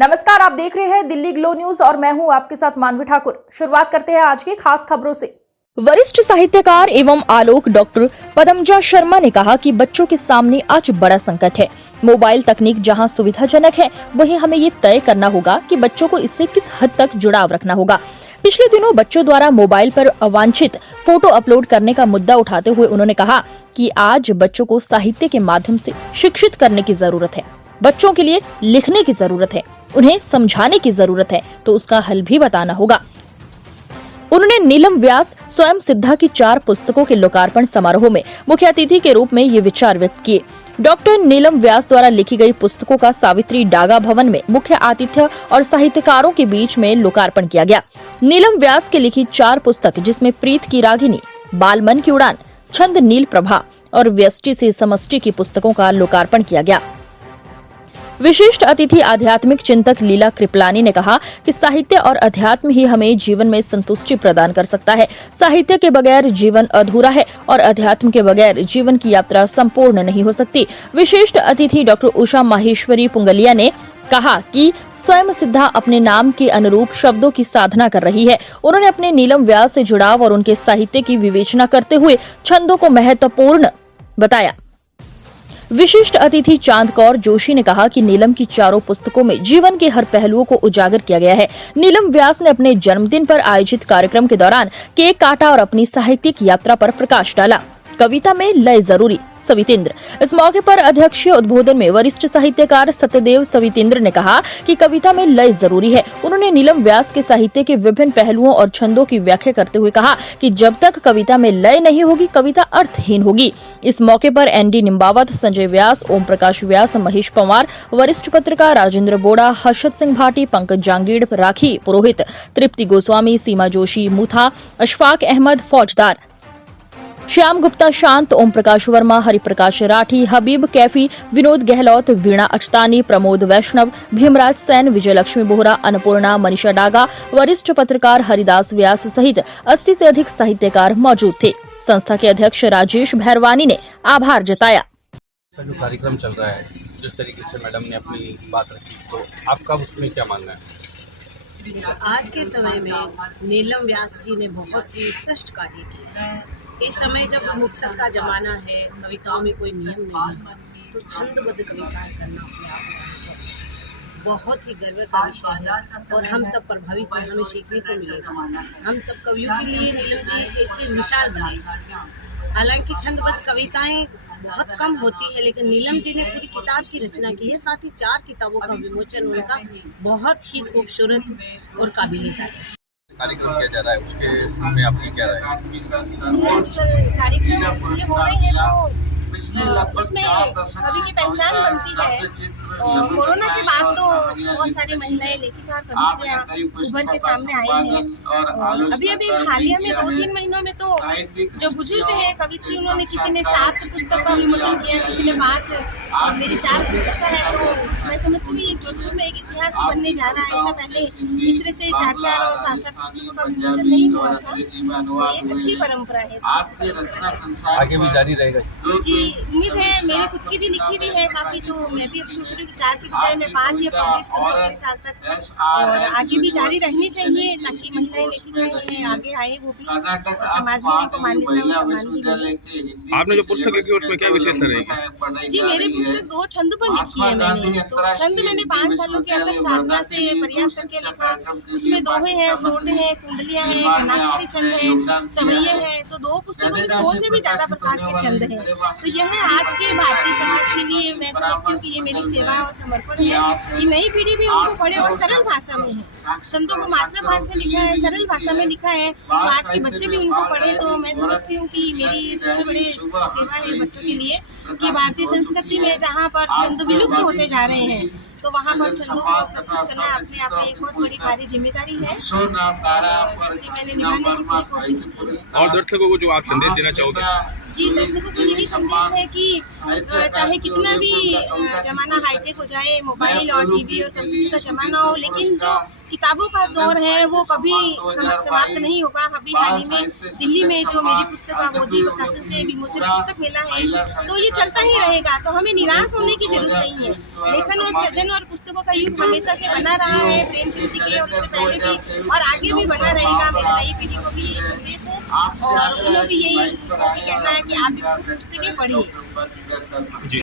नमस्कार, आप देख रहे हैं दिल्ली ग्लो न्यूज और मैं हूं आपके साथ मानवी ठाकुर। शुरुआत करते हैं आज की खास खबरों से। वरिष्ठ साहित्यकार एवं आलोक डॉक्टर पदमजा शर्मा ने कहा कि बच्चों के सामने आज बड़ा संकट है। मोबाइल तकनीक जहां सुविधाजनक है, वहीं हमें ये तय करना होगा कि बच्चों को इससे किस हद तक जुड़ाव रखना होगा। पिछले दिनों बच्चों द्वारा मोबाइल पर अवांछित फोटो अपलोड करने का मुद्दा उठाते हुए उन्होंने कहा कि आज बच्चों को साहित्य के माध्यम से शिक्षित करने की जरूरत है। बच्चों के लिए लिखने की जरूरत है, उन्हें समझाने की जरूरत है, तो उसका हल भी बताना होगा। उन्होंने नीलम व्यास स्वयं सिद्धा की 4 पुस्तकों के लोकार्पण समारोह में मुख्य अतिथि के रूप में ये विचार व्यक्त किए। डॉक्टर नीलम व्यास द्वारा लिखी गई पुस्तकों का सावित्री डागा भवन में मुख्य आतिथ्य और साहित्यकारों के बीच में लोकार्पण किया गया। नीलम व्यास की लिखी 4 पुस्तक, जिसमें प्रीत की रागिनी, बालमन की उड़ान, छंद नील प्रभा और व्यष्टि से समष्टि की पुस्तकों का लोकार्पण किया गया। विशिष्ट अतिथि आध्यात्मिक चिंतक लीला कृपलानी ने कहा कि साहित्य और अध्यात्म ही हमें जीवन में संतुष्टि प्रदान कर सकता है। साहित्य के बगैर जीवन अधूरा है और अध्यात्म के बगैर जीवन की यात्रा संपूर्ण नहीं हो सकती। विशिष्ट अतिथि डॉक्टर उषा माहेश्वरी पुंगलिया ने कहा कि स्वयं सिद्धा अपने नाम के अनुरूप शब्दों की साधना कर रही है। उन्होंने अपने नीलम व्यास से जुड़ाव और उनके साहित्य की विवेचना करते हुए छंदों को महत्वपूर्ण बताया। विशिष्ट अतिथि चांद कौर जोशी ने कहा कि नीलम की 4 पुस्तकों में जीवन के हर पहलुओं को उजागर किया गया है। नीलम व्यास ने अपने जन्मदिन पर आयोजित कार्यक्रम के दौरान केक काटा और अपनी साहित्यिक यात्रा पर प्रकाश डाला। कविता में लय जरूरी, सवितेंद्र। इस मौके पर अध्यक्षीय उद्बोधन में वरिष्ठ साहित्यकार सत्यदेव सवितेंद्र ने कहा कि कविता में लय जरूरी है। उन्होंने नीलम व्यास के साहित्य के विभिन्न पहलुओं और छंदों की व्याख्या करते हुए कहा कि जब तक कविता में लय नहीं होगी, कविता अर्थहीन होगी। इस मौके पर एनडी निम्बावत, संजय व्यास, ओम प्रकाश व्यास, महेश पंवार, वरिष्ठ पत्रकार राजेंद्र बोड़ा, हर्षद सिंह भाटी, पंकज जांगीड़, राखी पुरोहित, तृप्ति गोस्वामी, सीमा जोशी मुथा, अशफाक अहमद फौजदार, श्याम गुप्ता शांत, ओम प्रकाश वर्मा, हरिप्रकाश राठी, हबीब कैफी, विनोद गहलोत, वीणा अचतानी, प्रमोद वैष्णव, भीमराज सैन, विजयलक्ष्मी बोहरा, अन्नपूर्णा, मनीषा डागा, वरिष्ठ पत्रकार हरिदास व्यास सहित 80 से अधिक साहित्यकार मौजूद थे। संस्था के अध्यक्ष राजेश भैरवानी ने आभार जताया। जो कार्यक्रम चल रहा है, जिस तरीके से मैडम ने अपनी बात रखी, तो आपका उसमें क्या मानना है? आज के समय में नीलम व्यास जी ने बहुत ही उत्कृष्ट कार्य किया है। इस समय जब मुक्तक का जमाना है, कविताओं में कोई नियम नहीं है, तो छंदबद्ध कविताएं करना अपने आप में बहुत ही गर्व का विषय है और हम सब प्रभावित हैं, हमें सीखने को मिलेगा। हम सब कवियों के लिए नीलम जी एक मिसाल बने। हालांकि छंदबद्ध कविताएं बहुत कम होती है, लेकिन नीलम जी ने पूरी किताब की रचना की है। साथ ही 4 किताबों का विमोचन उनका बहुत ही खूबसूरत और काबिल तारीफ कार्यक्रम किया जा रहा है, उसके में आपकी क्या राय है? जी, आजकल कार्यक्रम ये हो रहे हैं तो उसमें कवि की पहचान बनती है। और कोरोना के बाद तो बहुत सारी महिलाएं लेखिका कवित्रियां उभर के सामने आई हैं। अभी हालिया में 2-3 महीनों में तो जो बुजुर्ग है कवित्री, उन्होंने किसी ने 7 पुस्तक का विमोचन किया, किसी ने 5, मेरी 4 पुस्तक का है। तो मैं समझती हूँ ये जोधपुर में एक इतिहास ही बनने जा रहा है। इससे पहले इस तरह से 4 और 7 पुस्तकों का विमोचन नहीं हुआ था। तो एक अच्छी परंपरा है, आगे भी जारी रहेगा जी। उम्मीद है, मेरी खुद की भी लिखी हुई है काफी, तो मैं भी अब सोच रही हूँ कि 4 की बजाय मैं 5 या पब्लिश करूँ अगले साल तक, और आगे भी जारी रहनी चाहिए ताकि महिलाएं लेखिकाएं आगे आए, वो भी और समाज में उनको मान्यता और सम्मान भी मिले। आपने जो पुस्तक लिखी है उसमें क्या विशेषता रहेगी? जी, मेरी पुस्तक 2 छंद पर लिखी है मैंने। तो छंद मैंने 5 सालों के अंदर साधना से प्रयास करके लिखा। उसमें दोहे हैं, सोड है, कुंडलियां हैं, घनाक्षरी छंद है, सवैये है। तो 2 पुस्तकों में 100 से भी ज्यादा प्रकार के छंद हैं। तो यह आज के भारतीय समाज के लिए मैं समझती हूँ कि ये मेरी सेवा और समर्पण है कि नई पीढ़ी भी उनको पढ़े और सरल भाषा में है। छंदों को मातृभाषा से लिखा है, सरल भाषा में लिखा है, तो आज के बच्चे भी उनको पढ़े। तो मैं समझती हूँ कि मेरी सबसे बड़ी सेवा है बच्चों के लिए कि भारतीय संस्कृति में जहाँ पर छंद विलुप्त होते जा रहे हैं, तो वहाँ पर छंदों को प्रस्तुत करना अपने आप में एक बहुत बड़ी भारी जिम्मेदारी है, उसे मैंने निभाने की पूरी कोशिश की। और दर्शकों को जो आप संदेश देना चाहोगे? जी, दर्शकों को यही संदेश है कि चाहे कितना भी ज़माना हाईटेक हो जाए, मोबाइल और टीवी और कंप्यूटर का ज़माना हो, लेकिन जो किताबों का दौर है वो कभी समाप्त नहीं होगा। अभी हाल ही में दिल्ली में जो मेरी पुस्तक अवधि प्रकाशन से विमोचन पुस्तक मेला है, तो ये चलता ही रहेगा। तो हमें निराश होने की जरूरत नहीं है। लेखन और सृजन और पुस्तकों का युग हमेशा से बना रहा है, प्रेमचंद जी के और उससे पहले भी, और आगे भी बना रहेगा। मेरी नई पीढ़ी को भी यही संदेश है और उन्हें भी यही कहना है कि आप पुस्तकें पढ़िए।